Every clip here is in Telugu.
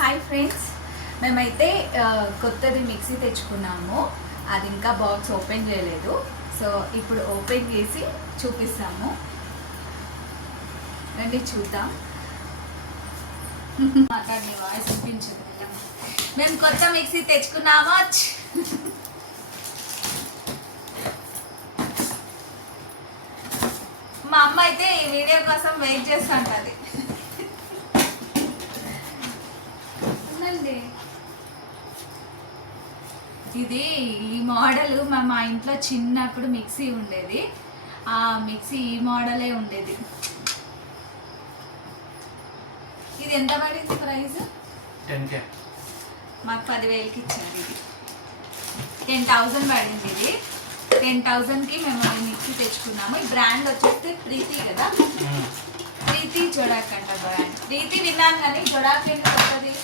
హాయ్ ఫ్రెండ్స్, మేమైతే కొత్తది మిక్సీ తెచ్చుకున్నాము. అది ఇంకా బాక్స్ ఓపెన్ చేయలేదు. సో ఇప్పుడు ఓపెన్ చేసి చూపిస్తాము, రండి చూద్దాం. మాట్లాడి వాయిస్ వినిపించదు. మేము కొత్త మిక్సీ తెచ్చుకున్నామా. మా అమ్మ అయితే ఈ వీడియో కోసం వెయిట్ చేస్తుంటది. ఇది ఈ మోడల్ మా ఇంట్లో చిన్నప్పుడు మిక్సీ ఉండేది. ఆ మిక్సీ ఈ మోడలే ఉండేది. ఇది ఎంత పడింది ప్రైస్? 10K. మాకు 10,000కి ఇచ్చారు. ఇది 10,000 పడింది. ఇది 10,000కి మేము ఈ మిక్సీ తెచ్చుకున్నాము. ఈ బ్రాండ్ వచ్చేస్తే ప్రీతి కదా, ప్రీతి జొడాక్ అంట బ్రాండ్. ప్రీతి విన్నాను కానీ జొడాక్ ఏంటి వస్తుంది.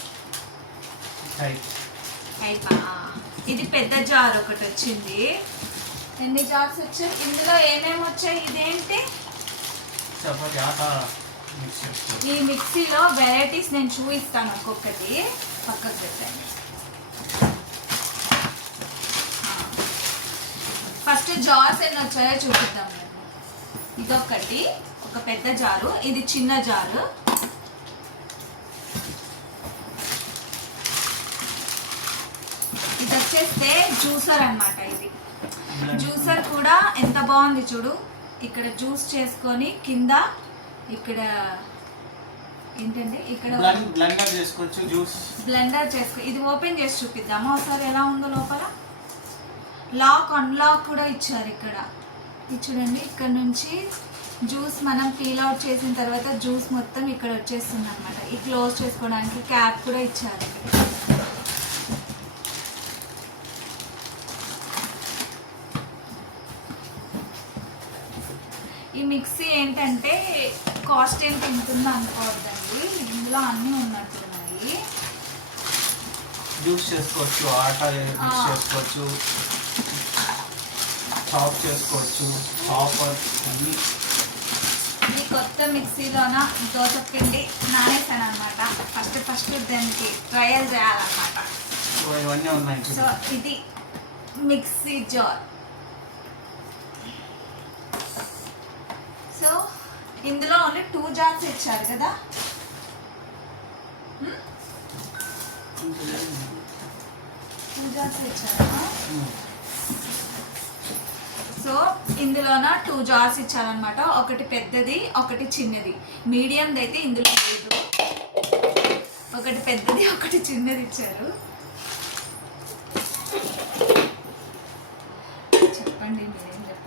ఇది పెద్ద జార్ ఒకటి వచ్చింది. ఎన్ని జార్స్ వచ్చాయి? ఇందులో ఏమేమి వచ్చాయి? ఇదేంటి? ఈ మిక్సీలో వెరైటీస్ నేను చూపిస్తాను. ఒక్కొక్కటి పక్కకు పెట్టండి. ఫస్ట్ జార్స్ ఎన్ని వచ్చాయో చూపిద్దాం. ఇదొకటి, ఒక పెద్ద జారు, ఇది చిన్న జారు. ఇది వచ్చేస్తే జ్యూసర్ అన్నమాట. ఇది జ్యూసర్ కూడా ఎంత బాగుంది చూడు. ఇక్కడ జ్యూస్ చేసుకొని కింద ఇక్కడ ఏంటంటే ఇక్కడ బ్లెండర్ చేసుకోవచ్చు. జ్యూస్ బ్లెండర్ చేసుకో. ఇది ఓపెన్ చేసి చూపిద్దామా ఒకసారి ఎలా ఉందో. లోపల లాక్ అన్లాక్ కూడా ఇచ్చారు. ఇక్కడ ఇది చూడండి. ఇక్కడ నుంచి జ్యూస్ మనం పీల్ అవుట్ చేసిన తర్వాత జ్యూస్ మొత్తం ఇక్కడ వచ్చేస్తుంది అనమాట. ఈ క్లోజ్ చేసుకోవడానికి క్యాప్ కూడా ఇచ్చారు. ఈ మిక్సీ ఏంటంటే కాస్ట్ ఎంత ఉంటుందో అనుకోవద్దండి, ఇందులో అన్నీ ఉన్నట్టున్నాయి. జ్యూస్ చేసుకోవచ్చు, ఆటా మిక్స్ చేసుకోవచ్చు, చాప్ చేసుకోవచ్చు, చాపర్ అన్ని. ఈ కొత్త మిక్సీలోన దోశ పిండి నానేసాను అనమాట. ఫస్ట్ దానికి ట్రయల్ చేయాలన్నమాట. ఇవన్నీ ఉన్నాయి. సో ఇది మిక్సీ జార్. సో ఇందులో ఓన్లీ 2 జార్స్ ఇచ్చారు కదా. సో ఇందులోన 2 జార్స్ ఇచ్చారనమాట. ఒకటి పెద్దది, ఒకటి చిన్నది. మీడియంది అయితే ఇందులో లేదు. ఒకటి పెద్దది, ఒకటి చిన్నది ఇచ్చారు. చెప్పండి మీరేం చెప్తారు.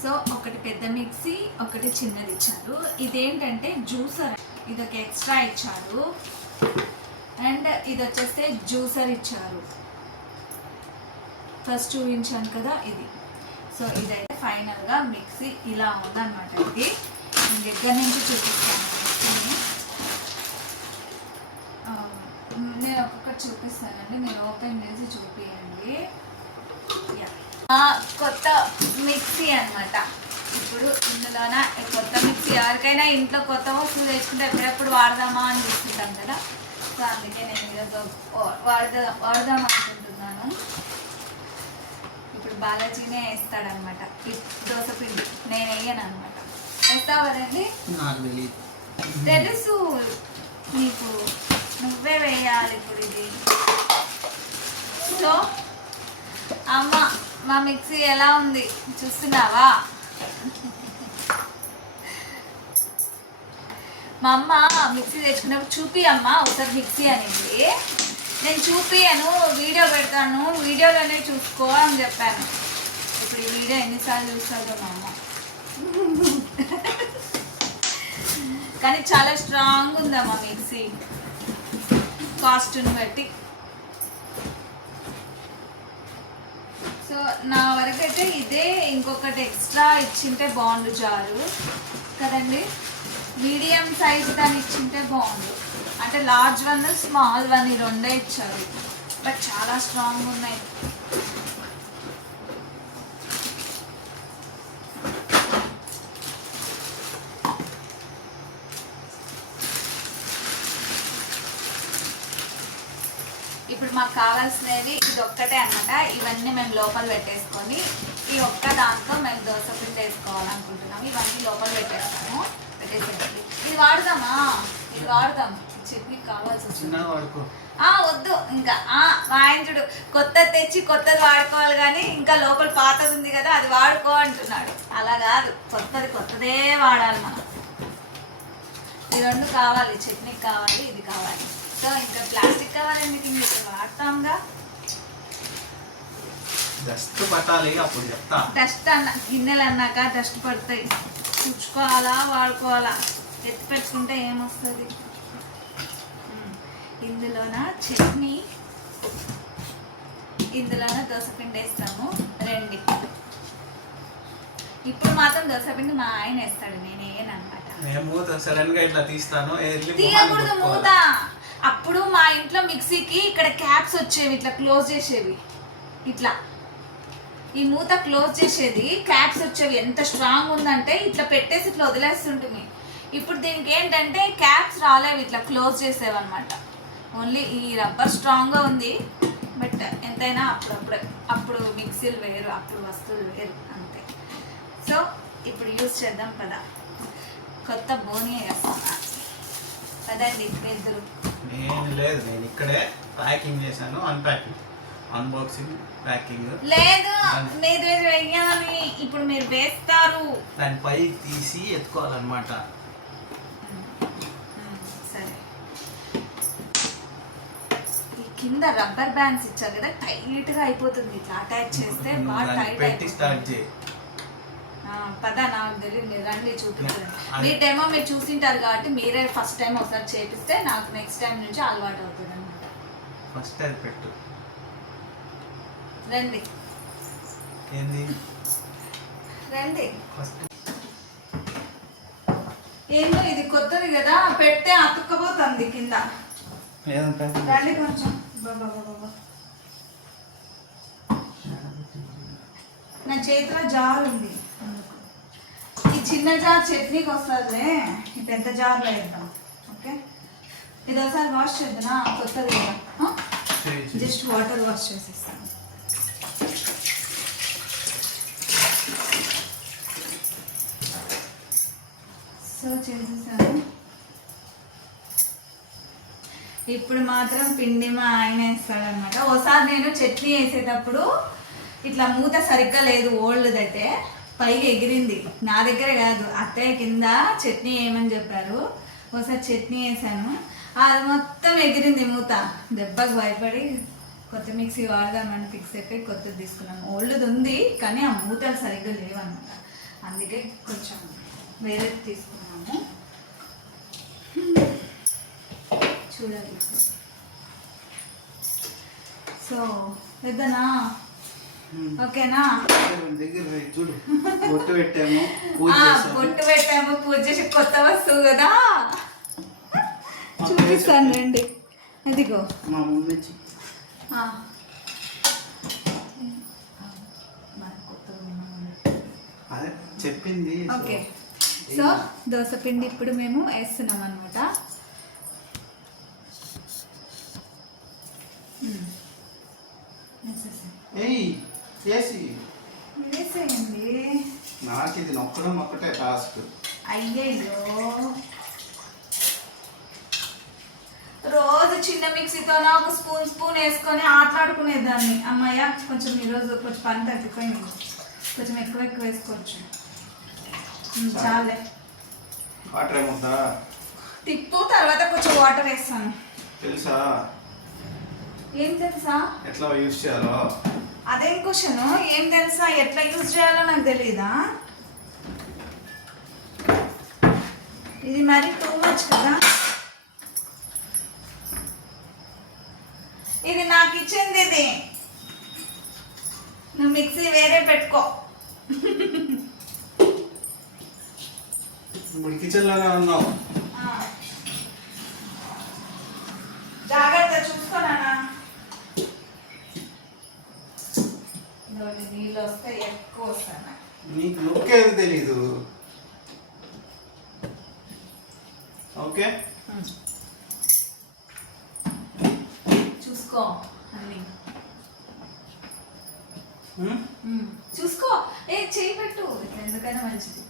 సో ఒకటి పెద్ద మిక్సీ, ఒకటి చిన్నది ఇచ్చారు. ఇదేంటంటే జ్యూసర్, ఇదొక ఎక్స్ట్రా ఇచ్చారు. అండ్ ఇది వచ్చేస్తే జ్యూసర్ ఇచ్చారు. ఫస్ట్ చూపించాను కదా ఇది. సో ఇదైతే ఫైనల్గా మిక్సీ ఇలా ఉందన్నమాట. ఇది నేను దగ్గర నుంచి చూపిస్తాను. నేను ఒక్కొక్కటి చూపిస్తానండి, మీరు ఓపెన్ చేసి చూపించండి. కొత్త మిక్సీ అనమాట. ఇప్పుడు ఇందులోన కొత్త మిక్సీ ఎవరికైనా ఇంట్లో కొత్త వస్తువులు తెచ్చుకుంటే ఎప్పుడెప్పుడు వాడదామా అని చూసుకుంటాం కదా. సో అందుకే నేను ఈరోజు వాడదాం అనుకుంటున్నాను. ఇప్పుడు బాలాజీనే వేస్తాడనమాట ఈ దోశ పిండి, నేను వేయను అనమాట. వేస్తావు కదండి? తెలుసు నీకు, నువ్వే వేయాలి ఇప్పుడు ఇది. సో అమ్మ, మా మిక్సీ ఎలా ఉంది చూస్తున్నావా? మా అమ్మ మిక్సీ తెచ్చుకున్నప్పుడు చూపి అమ్మ ఒకసారి మిక్సీ అనేది. నేను చూపియను, వీడియో పెడతాను, వీడియోలోనే చూసుకో అని చెప్పాను. ఇప్పుడు ఈ వీడియో ఎన్నిసార్లు చూస్తుందో మా అమ్మ. కానీ చాలా స్ట్రాంగ్ ఉందమ్మా మిక్సీ కాస్ట్ని బట్టి. సో నా వరకు అయితే ఇదే, ఇంకొకటి ఎక్స్ట్రా ఇచ్చింటే బాగుండు జారు కదండి. మీడియం సైజ్ దాన్ని ఇచ్చింటే బాగుండు. అంటే లార్జ్ వన్, స్మాల్ వన్, ఈ రెండే ఇచ్చారు. బట్ చాలా స్ట్రాంగ్ ఉన్నాయి. మాకు కావాల్సినవి ఇది ఒక్కటే అన్నమాట. ఇవన్నీ మేము లోపల పెట్టేసుకొని ఈ ఒక్క దాంట్లో మేము దోశ పిండి వేసుకోవాలనుకుంటున్నాము. ఇవన్నీ లోపల పెట్టేస్తాము. పెట్టేసేది ఇది వాడదామా, ఇది వాడదాం. చట్నీ కావాల్సి వచ్చింది. వాడుకో. వద్దు ఇంకా వాయించుడు కొత్త తెచ్చి కొత్తది వాడుకోవాలి కానీ ఇంకా లోపల పాతది ఉంది కదా అది వాడుకో అంటున్నాడు. అలా కాదు, కొత్తదే వాడాలి మనం. ఈ రెండు కావాలి, చట్నీకి కావాలి, ఇది కావాలి. సో ఇంకా ప్లాస్టిక్ కవర్ ఎందుకు, ఇంకా వాడతాంగా. డస్ట్ పట్టాలి అప్పుడు చెప్తా. డస్ట్ గిన్నెలు అన్నాక డస్ట్ పడతాయి. తుడుచుకోవాలా వాడుకోవాలా, ఎత్తి పెట్టుకుంటే ఏమొస్తుంది. ఇందులోన చట్నీ, ఇందులోన దోసపిండి వేస్తాము. రండి, ఇప్పుడు మాత్రం దోసపిండి మా ఆయన వేస్తాడు, నేనేనమాట. మూత సడన్ గా ఇట్లా తీస్తాను. తీయకూడదు మూత. అప్పుడు మా ఇంట్లో మిక్సీకి ఇక్కడ క్యాప్స్ వచ్చేవి, ఇట్లా క్లోజ్ చేసేవి. ఇట్లా ఈ మూత క్లోజ్ చేసేది, క్యాప్స్ వచ్చేవి. ఎంత స్ట్రాంగ్ ఉందంటే ఇట్లా పెట్టేసి ఇట్లా వదిలేస్తుంటుంది. ఇప్పుడు దీనికి ఏంటంటే క్యాప్స్ రాలేవి, ఇట్లా క్లోజ్ చేసేవన్నమాట. ఓన్లీ ఈ రబ్బర్ స్ట్రాంగ్గా ఉంది. బట్ ఎంతైనా అప్పుడు మిక్సీలు వేరు, అప్పుడు వస్తువులు వేరు, అంతే. సో ఇప్పుడు యూజ్ చేద్దాం కదా. కొత్త బోని వేస్తున్నా కదండి ఇద్దరు. నేను లేదు, నేను ఇక్కడే ప్యాకింగ్ చేశాను. అన్ప్యాకింగ్, అన్బాక్సింగ్, ప్యాకింగ్ లేదు. మీరు వేయాలి, ఇప్పుడు మీరు వేస్తారు. దాని పై తీసి ఎత్తుకోవాలన్నమాట. సరే, ఈ కింద రబ్బర్ బ్యాండ్స్ ఇచ్చారు కదా, టైట్ గా అయిపోతుంది. ఇట్లా అటాచ్ చేస్తే బాగా టైట్ పెట్టి స్టార్ట్ చేయి. పదా నాకు తెలియదు, రండి చూపించండి. మీ డెమో మీరు చూసింటారు కాబట్టి మీరే ఫస్ట్ టైం ఒకసారి చేపిస్తే నాకు నెక్స్ట్ టైం నుంచి అలవాటు అవుతుంది అనమాట. ఫస్ట్ అది పెట్టు. రండి ఏంది రండి. ఫస్ట్ ఏందో ఇది కొత్తది కదా, పెడితే అతుక్కపోతుంది కింద. రండి కొంచెం. బాబా బాబా, నా చేతిలో జార్ ఉంది, ఈ చిన్న జార్ చట్నీకి వస్తుందిలే. ఈ పెద్ద జార్లో వేద్దాం. ఓకే, ఇది ఒకసారి వాష్ చేద్దాం. కొత్తది కదా, జస్ట్ వాటర్ వాష్ చేసేస్తాను. సో చేసేసాను. ఇప్పుడు మాత్రం పిండి మా ఆయన వేస్తాడనమాట. ఒకసారి నేను చట్నీ వేసేటప్పుడు ఇట్లా మూత సరిగ్గా లేదు, ఓల్డ్ అయితే పైకి ఎగిరింది. నా దగ్గర కాదు, అత్తయ్య కింద చట్నీ వేయమని చెప్పారు. ఒకసారి చట్నీ వేసాను, అది మొత్తం ఎగిరింది మూత. దెబ్బకు భయపడి కొత్త మిక్సీ వాడదామని ఫిక్స్ అయిపోయి కొత్తది తీసుకున్నాము. ఓల్డ్ది ఉంది కానీ ఆ మూతలు సరిగ్గా లేవన్నమాట. అందుకే కొంచెం వేరేది తీసుకున్నాము. చూడాలి. సో పెద్దనా, ఓకేనా? చూడు, బొట్టు పెట్టాము, పూజ చేసి కొత్త వస్తువు కదా, చూపిస్తాను రండి. అదిగో మా మమ్మీ అదే చెప్పింది. ఓకే, సో దోసపిండి ఇప్పుడు మేము వేస్తున్నాం అనమాట. వేసేయండి. నాకు ఇది నొక్కడం ఒక్కటే టాస్క్. అయ్యయ్యో, రోజు చిన్న మిక్సీతోనే ఒక స్పూన్ వేసుకొని ఆటలాడుకునేదాన్ని. అమ్మయ్య, కొంచెం ఈరోజు కొంచెం పని తగ్గిపోయింది, కొంచెం ఎక్కువ వేసుకోవచ్చు. చాలే. వాటర్ ఏముందా? తిప్పు, తర్వాత కొంచెం వాటర్ వేస్తాను. తెలుసా? ఏం తెలుసా? ఎట్లా యూజ్ చేయాలో? అదేం క్వశ్చన్? ఏం తెలుసా, ఎట్లా యూజ్ చేయాలో నాకు తెలీదా? ఇది మరి టూ మచ్ కదా. ఇది నాకు ఇచ్చింది, ఇది నువ్వు మిక్సీ వేరే పెట్టుకో. ఇప్పుడు కిచెన్ లోనే ఉన్నావు. జాగ్రత్త చూసుకోనా. నీళ్ళు వస్తే ఎక్కువ వస్తాను. నీకు నొక్కేది తెలీదు. ఓకే, చూసుకో చూసుకో. ఏ చేయి పెట్టు, ఎందుకైనా మంచిది.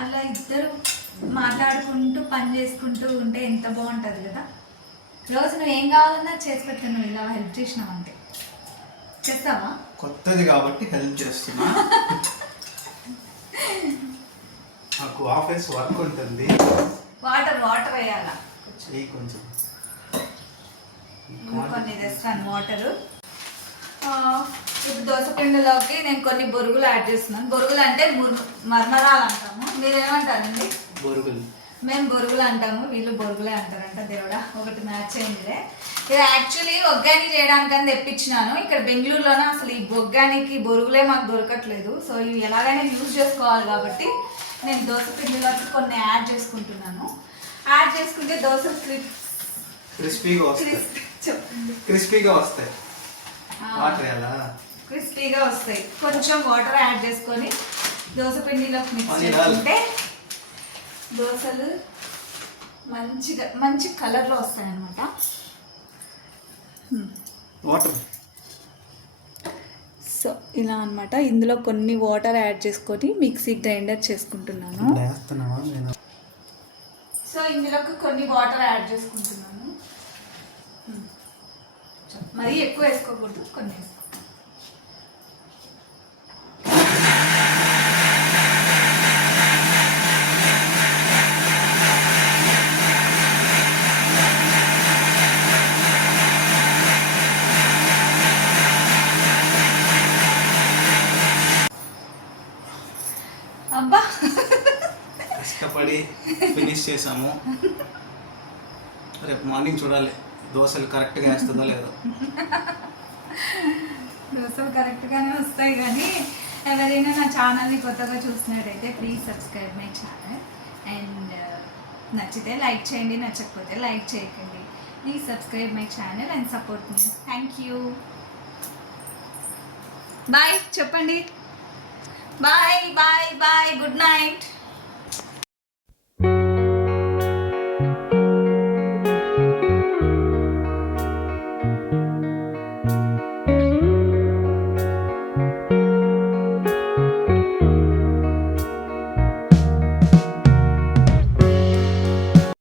అలా ఇద్దరు మాట్లాడుకుంటూ పని చేసుకుంటూ ఉంటే ఎంత బాగుంటుంది కదా. రోజు నువ్వు ఏం కావాలన్నా చేసి పెట్టాను, నువ్వు ఇలా హెల్ప్ చేసినావు అంటే. చేస్తావా? కొత్తది కాబట్టి హెల్ప్ చేస్తున్నా. నాకు ఆఫీస్ వర్క్ ఉంటుంది. వాటర్ వేయాలా? కొంచెం కొన్ని తెస్తాను వాటరు. ఇప్పుడు దోశ పిండిలోకి నేను కొన్ని బొరుగులు యాడ్ చేస్తున్నాను. బొరుగులు అంటే మర్మరాలు అంటాము, మీరు ఏమంటారండి? బొరుగులు. మేము బొరుగులు అంటాము, వీళ్ళు బొరుగులే అంటారంట. దేవుడా, ఒకటి మ్యాచ్ అయిందిలే. ఇది యాక్చువల్లీ ఒగ్గాని చేయడానికని తెప్పించినాను. ఇక్కడ బెంగళూరులోనే అసలు ఈ ఒగ్గానికి బొరుగులే మాకు దొరకట్లేదు. సో ఇవి ఎలాగైనా యూజ్ చేసుకోవాలి కాబట్టి నేను దోశ పిండిలోకి కొన్ని యాడ్ చేసుకుంటున్నాను. యాడ్ చేసుకుంటే దోశ క్రిస్పీగా వస్తాయి. వాటర్ ఎలా క్రిస్పీగా వస్తాయి. కొంచెం వాటర్ యాడ్ చేసుకొని దోశ పిండిలోకి మిక్స్ చేసుకుంటే దోశలు మంచి కలర్లో వస్తాయి అన్నమాట. వాటర్ సో ఇలా అన్నమాట. ఇందులో కొన్ని వాటర్ యాడ్ చేసుకొని మిక్సీ గ్రైండర్ చేసుకుంటున్నాను. సో ఇందులోకి కొన్ని వాటర్ యాడ్ చేసుకుంటున్నాను. మరీ ఎక్కువ వేసుకోకూడదు, కొన్ని వేసుకో. అబ్బా, కష్టపడి ఫినిష్ చేసాము. రేపు మార్నింగ్ చూడాలి దోశలు కరెక్ట్గా వేస్తుందో లేదో. దోశలు కరెక్ట్గానే వస్తాయి, కానీ ఎవరైనా నా ఛానల్ని కొత్తగా చూసినట్టయితే please subscribe my channel. And నచ్చితే లైక్ చేయండి, నచ్చకపోతే లైక్ చేయకండి. Please subscribe my channel and support me. Thank you. Bye చెప్పండి. Bye bye bye, good night.